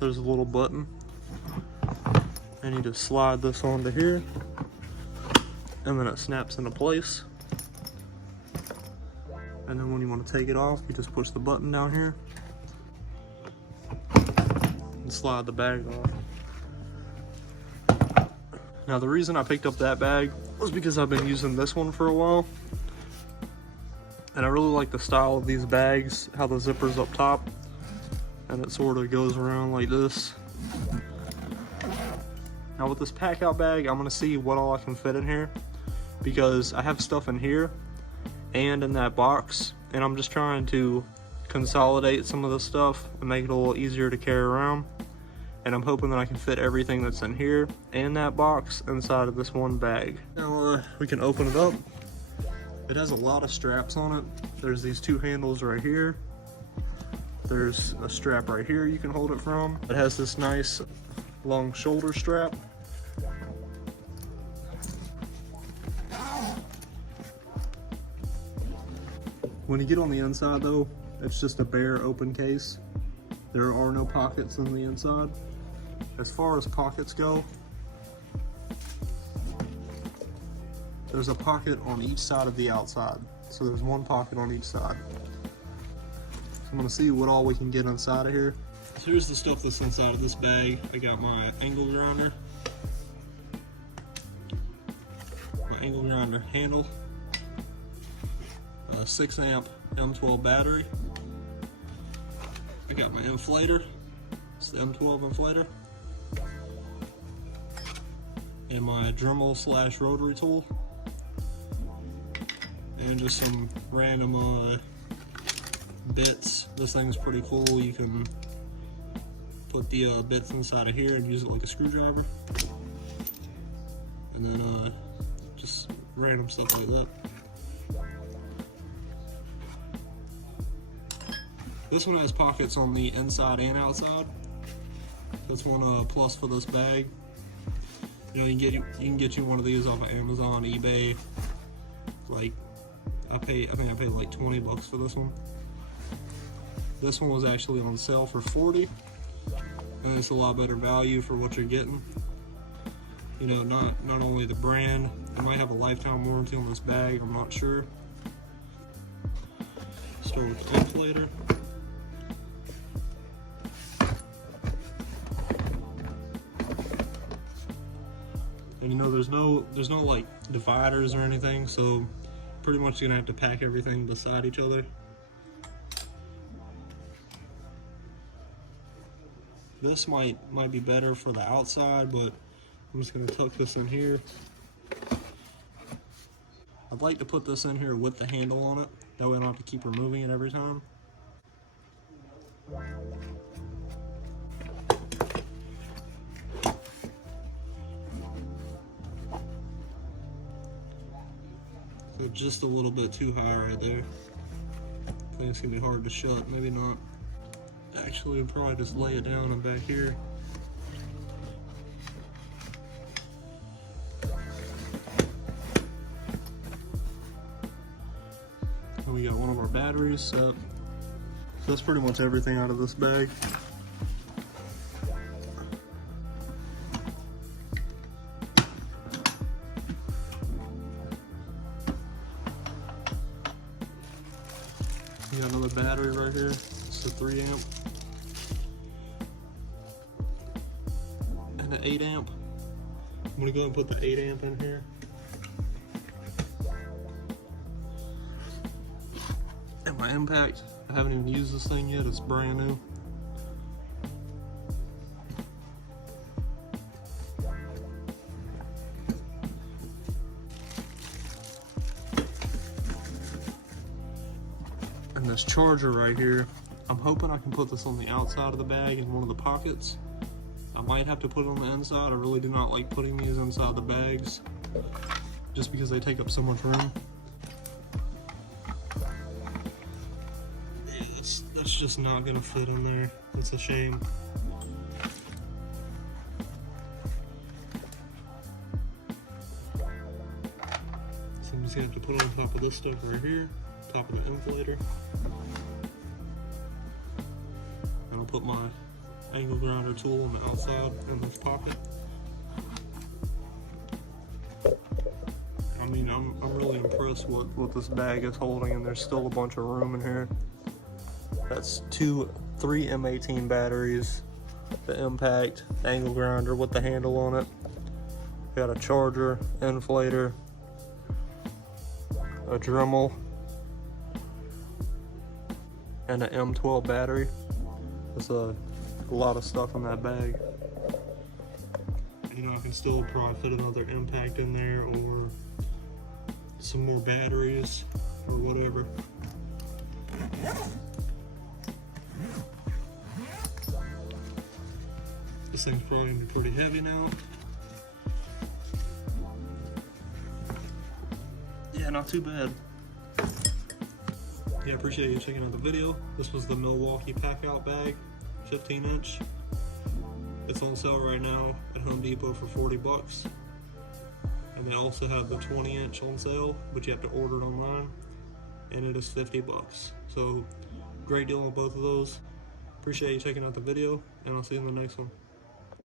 there's a little button. And you just slide this onto here. And then it snaps into place. And then when you want to take it off, you just push the button down here. And slide the bag off. Now the reason I picked up that bag was because I've been using this one for a while. And I really like the style of these bags, how the zipper's up top. And it sort of goes around like this. Now with this Packout bag, I'm gonna see what all I can fit in here, because I have stuff in here and in that box, and I'm just trying to consolidate some of the stuff and make it a little easier to carry around. And I'm hoping that I can fit everything that's in here and that box inside of this one bag. Now we can open it up. It has a lot of straps on it. There's these two handles right here. There's a strap right here you can hold it from. It has this nice long shoulder strap. When you get on the inside though, it's just a bare open case. There are no pockets on the inside. As far as pockets go, there's a pocket on each side of the outside. So there's one pocket on each side. So I'm gonna see what all we can get inside of here. So here's the stuff that's inside of this bag. I got my angle grinder, handle, a 6 amp M12 battery. I got my inflator, it's the M12 inflator, and my Dremel / rotary tool, and just some random bits. This thing's pretty cool. You can put the bits inside of here and use it like a screwdriver, and then just random stuff like that. This one has pockets on the inside and outside. That's one plus for this bag. You know, you can get you one of these off of Amazon, eBay. Like I think I paid like 20 bucks for this one. This one was actually on sale for 40, and it's a lot better value for what you're getting. You know, not only the brand, it might have a lifetime warranty on this bag, I'm not sure. Start with the inflator. And you know, there's no like dividers or anything, so pretty much you're gonna have to pack everything beside each other. This might be better for the outside, but I'm just gonna tuck this in here. I'd like to put this in here with the handle on it, that way I don't have to keep removing it every time. So just a little bit too high right there. I think it's gonna be hard to shut, maybe not. Actually, I'll probably just lay it down and back here. And we got one of our batteries set. So that's pretty much everything out of this bag. We got another battery right here. It's a 3 amp. And an 8 amp. I'm gonna go and put the 8 amp in here. And my impact. I haven't even used this thing yet, it's brand new. And this charger right here, I'm hoping I can put this on the outside of the bag in one of the pockets. I might have to put it on the inside. I really do not like putting these inside the bags just because they take up so much room. That's just not gonna fit in there. It's a shame. So I'm just gonna have to put it on top of this stuff right here, top of the inflator. And I'll put my angle grinder tool on the outside in this pocket. I mean, I'm really impressed with what this bag is holding, and there's still a bunch of room in here. That's three M18 batteries, the impact, angle grinder with the handle on it. Got a charger, inflator, a Dremel, and an M12 battery. There's a lot of stuff in that bag. You know, I can still probably fit another impact in there, or some more batteries, or whatever. This thing's probably gonna be pretty heavy now. Yeah, not too bad. Yeah, appreciate you checking out the video. This was the Milwaukee Packout bag, 15-inch. It's on sale right now at Home Depot for 40 bucks. And they also have the 20-inch on sale, but you have to order it online, and it is 50 bucks. So, great deal on both of those. Appreciate you checking out the video, and I'll see you in the next one.